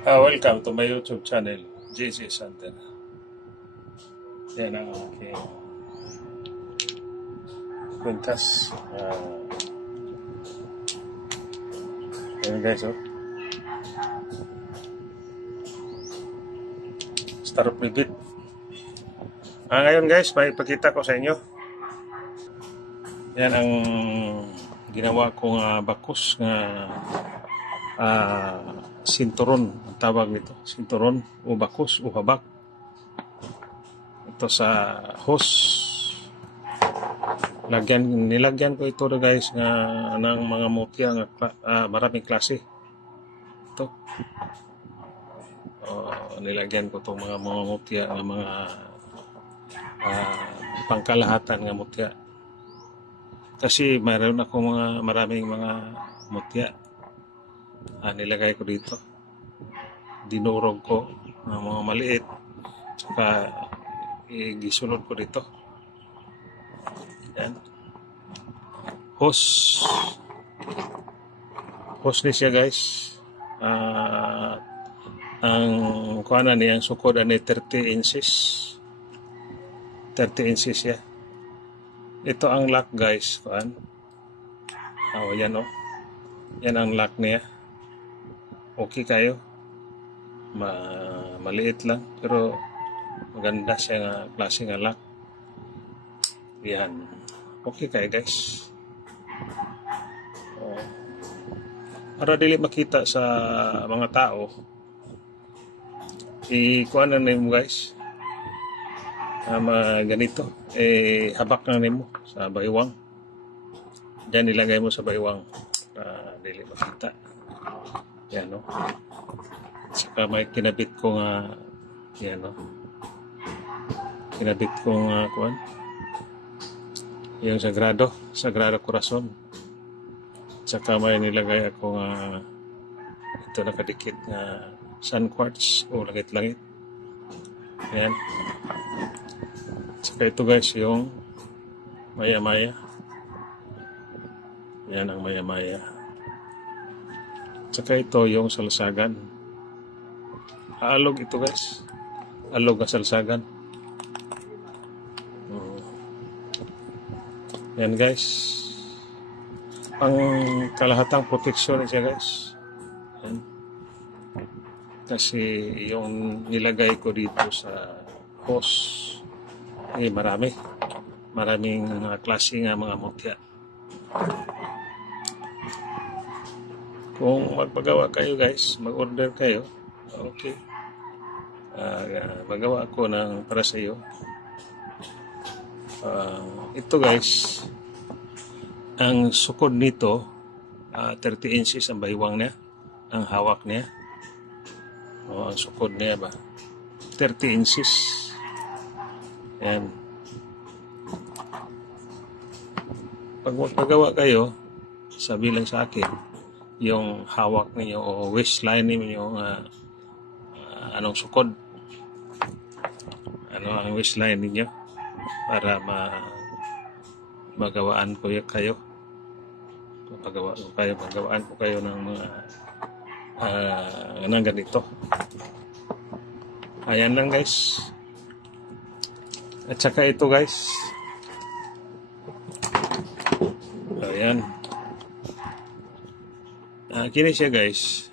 Welcome to my YouTube channel, JC Center. Yan ang aking kwintas. Yan guys, oh. Star of Libit. Ngayon guys, may ipakita ko sa inyo. Yan ang ginawa kong bakos na sinturon, ang tawag nito, sinturon o bakos o habak. Ito sa hose. Nilagyan ko ito guys ng mga mutya maraming klase. Ito. Nilagyan ko itong mga mutya ng mga pangkalahatan ng mutya. Kasi mayroon ako maraming mga mutya. Nilagay ko dito. Dinurog ko ng mga maliit. Saka gisunod ko dito. Yan. Hose ni siya guys. Ang kuhanan niya, ang sukod ani 30 inches. 30 inches ya. Ito ang lock guys. Kuhan. Yan o. Yan ang lock niya. Okay kayo. Maliit lang. Pero maganda siya nga klase nga lock. Yan. Okay kayo guys. Para dili makita sa mga tao, ikuan na nimo guys. Ganito. Habak na nimo sa baywang. Diyan nilagay mo sa baywang. Dili makita. Yan no. Saka may kinabit ko nga yan no. Kinabit ko nga kuan. Yung Sagrado Corazon. Saka may nilagay ako nga ito nakadikit na sun quartz o langit-langit. Yan. Saka ito guys yung maya-maya. Yan ang maya-maya. Saka ito yung salsagan. Alog ito guys. Alog ang salsagan. Yan guys. Ang kalahatang proteksyon siya guys. Yan. Kasi yung nilagay ko dito sa hose maraming klase nga mga mutya. Kung magpagawa kayo guys, mag-order kayo, okay. Magawa ko ng para sa iyo. Ito guys, ang sukod nito 30 inches ang baywang niya, ang hawak niya. Ang sukod niya ba 30 inches. Yan. Pag magpagawa kayo, sabi lang sa akin yung hawak niyo o waistline niyo, anong sukod, ano ang waistline niyo para magawaan ko kayo. Magawaan ko kayo ng mga ng ganito. Ayan lang guys. At saka ito guys. Ayan. Kini siya guys.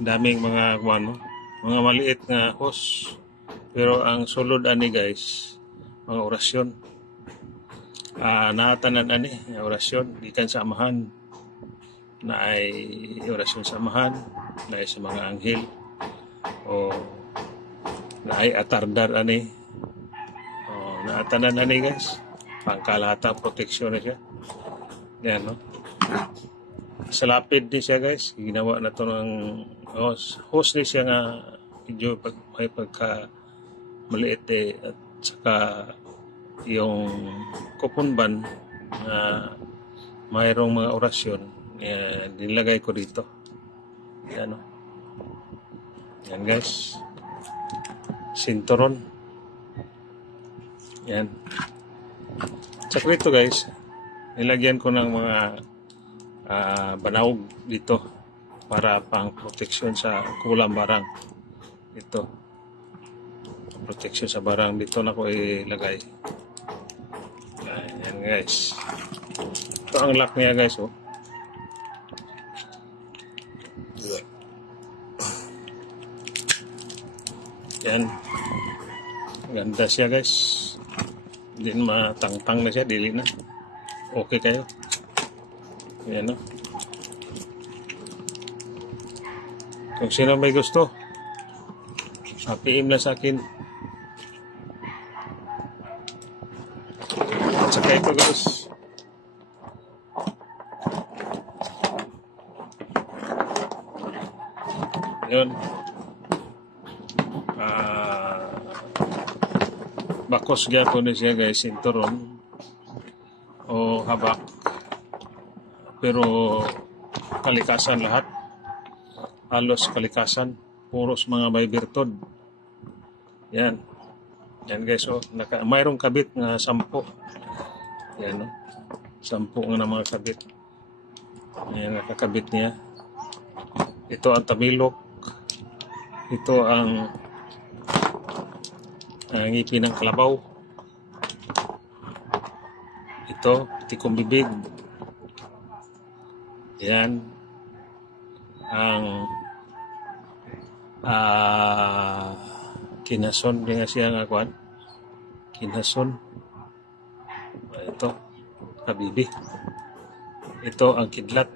Daming mga mga maliit na hose. Pero ang sulod ani guys, mga orasyon. Naatanan ani orasyon gikan sa amahan. Na ay orasyon sa amahan, na ay sa mga anghel, o na ay atardar ani. Naatanan ani guys. Pangkalahatang proteksyon na siya. Yan no. Sa lapid din siya guys, ginawa na to ng hose ni siya nga medyo may pagka maliit at saka yung kupunban na mayroong mga orasyon nilagay ko dito. Yan no. Yan guys, sinturon. Yan. Saka dito guys, nilagyan ko ng mga banawg dito. para pang proteksyon sa kulang barang. Ito, proteksyon sa barang. Dito na ko ilagay. Ayan guys. Ito ang lock niya guys. Oh. Yan. Ganda siya guys. Hindi matangtang na siya. Dili na. Okay kayo. Yan o. Kung sino may gusto, PM lang sa akin. At saka ito guys. Yun. Bakos gyapon na siya guys, sinturon o habak, pero kalikasan lahat, halos kalikasan, puros mga may birtod. Yan guys. Oh, mayroong kabit nga 10. Yan, no? 10 nga na mga kabit. Yan, nakakabit niya. Ito ang tamilok, ito ang ngipin ng kalabaw, ito tikong bibig. Yan ang kinason din nga siya nga kuan, kinason. Ito kabibi. Ito ang kidlat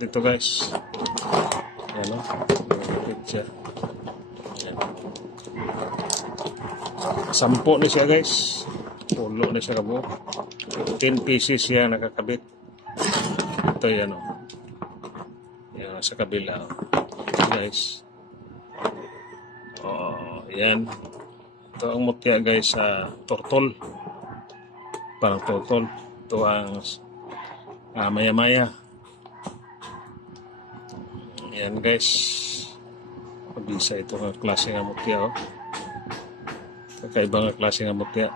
ito guys. Yan o, siya. Yan. 10 na siya guys. Pulo na siya kabuo. 10 pieces siya nakakabit. Ito yan o. Yan sa kabila guys. Yan. Ito ang mutya guys sa tortol. Parang tortol. Ito ang maya-maya. Yan guys. Pabisa ito ang klase ng mutya o. Kakaibang klase ng mutya.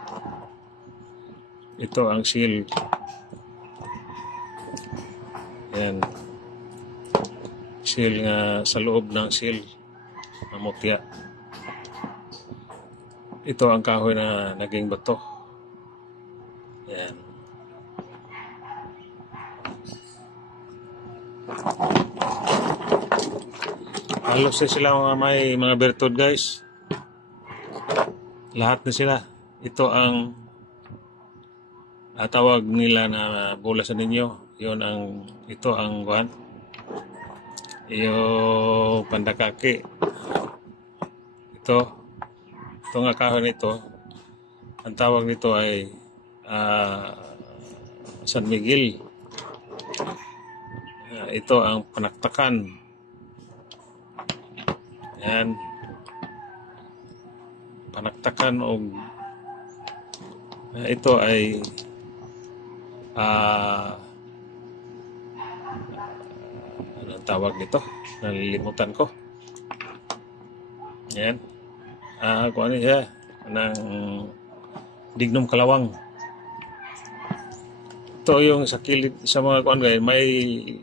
Ito ang seal. Yan. Seal nga sa loob ng seal ng mutya. Ito ang kahoy na naging bato. Yan. Halos na sila may mga bertod guys. Lahat na sila. Ito ang tawag nila na bola sa ninyo. Ito ang kuhan. Yung pandakaki. Ito nga kahoy nito. Ang tawag nito ay San Miguel. Ito ang panaktakan. Yan. Panaktakan o ito ay anong tawag nito? Nalilimutan ko. Yan. Kung ano siya? Ng dignum kalawang. Ito yung sa kilid sa mga kuan guys, may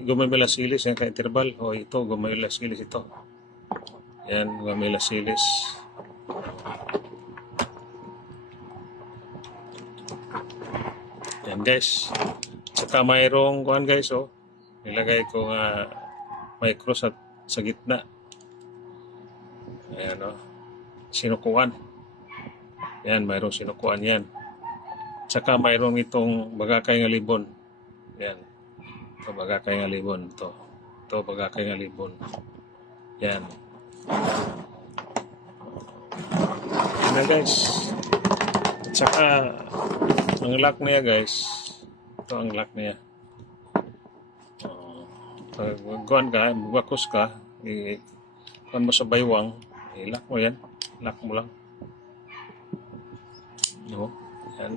gumamilas silis yung ka-interval. O ito, gumamilas silis ito. Yan, gumamilas silis. Yan guys. Saka mayroong kuan guys, oh. Nilagay ko nga may cross at sa gitna. Ayan, oh. Sinukuan. Yan, mayroong sinukuan yan. Saka mayroong itong bagakay nga libon. Yan. Ito bagakay nga libon. Ito bagakay nga libon. Yan. Yan na guys. At saka ang lock niya guys. Ito ang lock niya. Pag bakos ka, kuhan mo sa baywang, i-lock mo yan. Lock mo lang. No? Yan.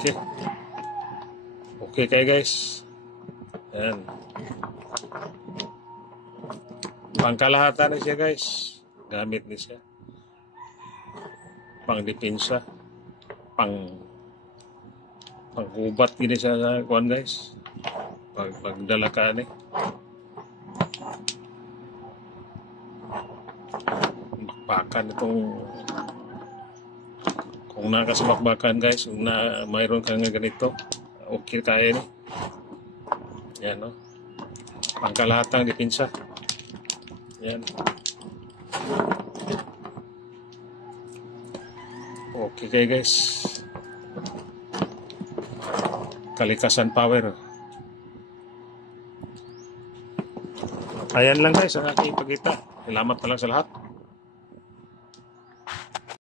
Okay. Okay kayo guys. Yan. Pangkalahatan na siya guys. Gamit niya siya. Pang-depensa. Pang-gubat din siya sa kuhan guys. pagdala ka ni. Bakbakan itong kung nakasabakbakan guys, kung na mayroon kang ganito, okay kaya ni. Yan no. Pangkalahatang depensa. Yan. Okay kayo guys. Kalikasan power. Ayan lang guys ang aking ipakita. Salamat pa lang sa lahat.